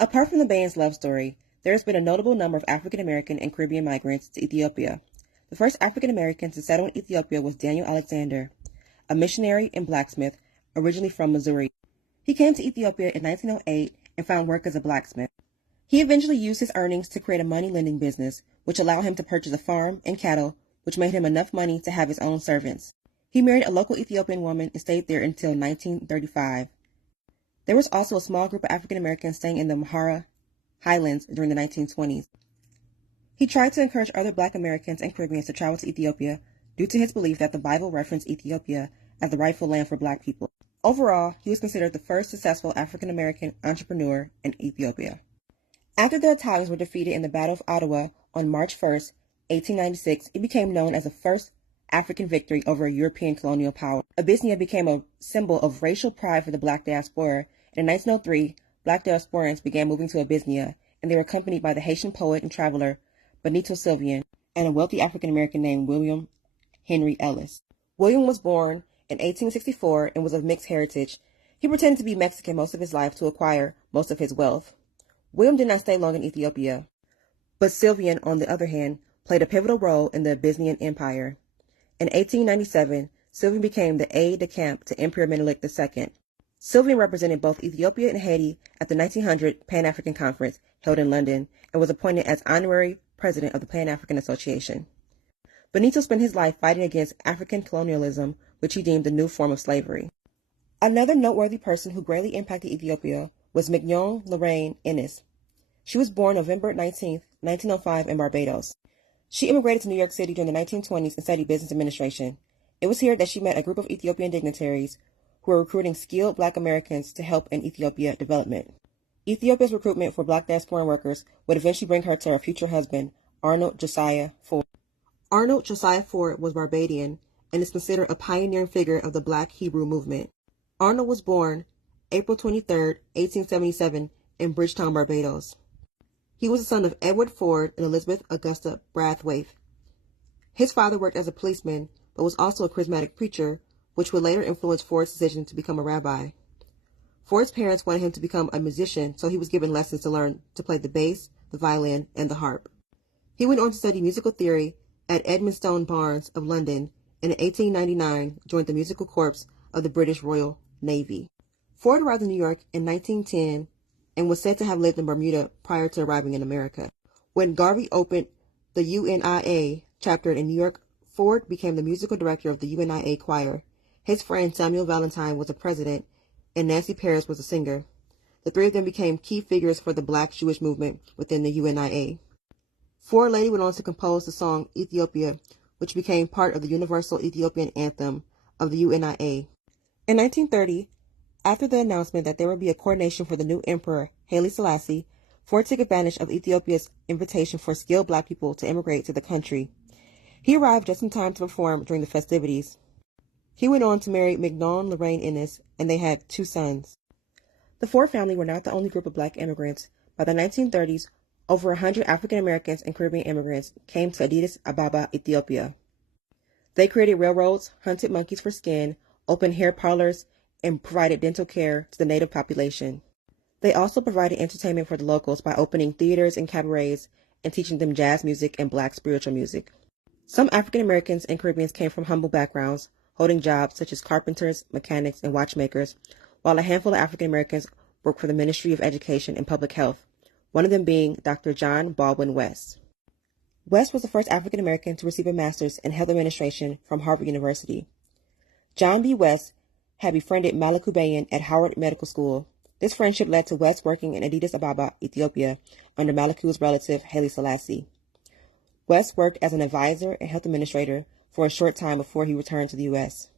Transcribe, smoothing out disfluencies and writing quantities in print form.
Apart from the band's love story, there has been a notable number of African American and Caribbean migrants to Ethiopia. The first African American to settle in Ethiopia was Daniel Alexander, a missionary and blacksmith originally from Missouri. He came to Ethiopia in 1908 and found work as a blacksmith. He eventually used his earnings to create a money lending business, which allowed him to purchase a farm and cattle, which made him enough money to have his own servants. He married a local Ethiopian woman and stayed there until 1935. There was also a small group of African Americans staying in the Mahara Highlands during the 1920s. He tried to encourage other Black Americans and Caribbeans to travel to Ethiopia due to his belief that the Bible referenced Ethiopia as the rightful land for Black people. Overall, he was considered the first successful African American entrepreneur in Ethiopia. After the Italians were defeated in the Battle of Ottawa on March 1, 1896, it became known as the first African victory over a European colonial power. Abyssinia became a symbol of racial pride for the Black diaspora. In 1903, Black diasporans began moving to Abyssinia, and they were accompanied by the Haitian poet and traveler Benito Sylvian and a wealthy African American named William Henry Ellis. William was born in 1864 and was of mixed heritage. He pretended to be Mexican most of his life to acquire most of his wealth. William did not stay long in Ethiopia, but Sylvian, on the other hand, played a pivotal role in the Abyssinian Empire. In 1897, Sylvian became the aide-de-camp to Emperor Menelik II. Sylvian represented both Ethiopia and Haiti at the 1900 Pan-African Conference held in London and was appointed as honorary president of the Pan-African Association. Benito spent his life fighting against African colonialism, which he deemed a new form of slavery. Another noteworthy person who greatly impacted Ethiopia was Mignon Lorraine Innes. She was born November 19, 1905 in Barbados. She immigrated to New York City during the 1920s and studied business administration. It was here that she met a group of Ethiopian dignitaries who were recruiting skilled Black Americans to help in Ethiopia development. Ethiopia's recruitment for Black diaspora workers would eventually bring her to her future husband, Arnold Josiah Ford. Arnold Josiah Ford was Barbadian and is considered a pioneering figure of the Black Hebrew movement. Arnold was born April 23, 1877, in Bridgetown, Barbados. He was the son of Edward Ford and Elizabeth Augusta Brathwaite. His father worked as a policeman, but was also a charismatic preacher, which would later influence Ford's decision to become a rabbi. Ford's parents wanted him to become a musician, so he was given lessons to learn to play the bass, the violin, and the harp. He went on to study musical theory at Edmonstone Barnes of London, and in 1899 joined the musical corps of the British Royal Navy. Ford arrived in New York in 1910 and was said to have lived in Bermuda prior to arriving in America. When Garvey opened the UNIA chapter in New York, Ford became the musical director of the UNIA choir. His friend Samuel Valentine was the president, and Nancy Paris was the singer. The three of them became key figures for the Black Jewish movement within the UNIA. Ford later went on to compose the song Ethiopia, which became part of the Universal Ethiopian Anthem of the UNIA. In 1930, after the announcement that there would be a coronation for the new emperor, Haile Selassie, Ford took advantage of Ethiopia's invitation for skilled Black people to immigrate to the country. He arrived just in time to perform during the festivities. He went on to marry Mignon Lorraine Innes, and they had 2 sons. The Ford family were not the only group of Black immigrants. By the 1930s, over 100 African Americans and Caribbean immigrants came to Addis Ababa, Ethiopia. They created railroads, hunted monkeys for skin, opened hair parlors, and provided dental care to the native population. They also provided entertainment for the locals by opening theaters and cabarets and teaching them jazz music and Black spiritual music. Some African Americans and Caribbeans came from humble backgrounds, holding jobs such as carpenters, mechanics, and watchmakers, while a handful of African Americans worked for the Ministry of Education and Public Health, one of them being Dr. John Baldwin West. West was the first African American to receive a master's in health administration from Harvard University. John B. West had befriended Malaku Bayan at Howard Medical School. This friendship led to West working in Addis Ababa, Ethiopia, under Malaku's relative Haile Selassie. West worked as an advisor and health administrator for a short time before he returned to the U.S.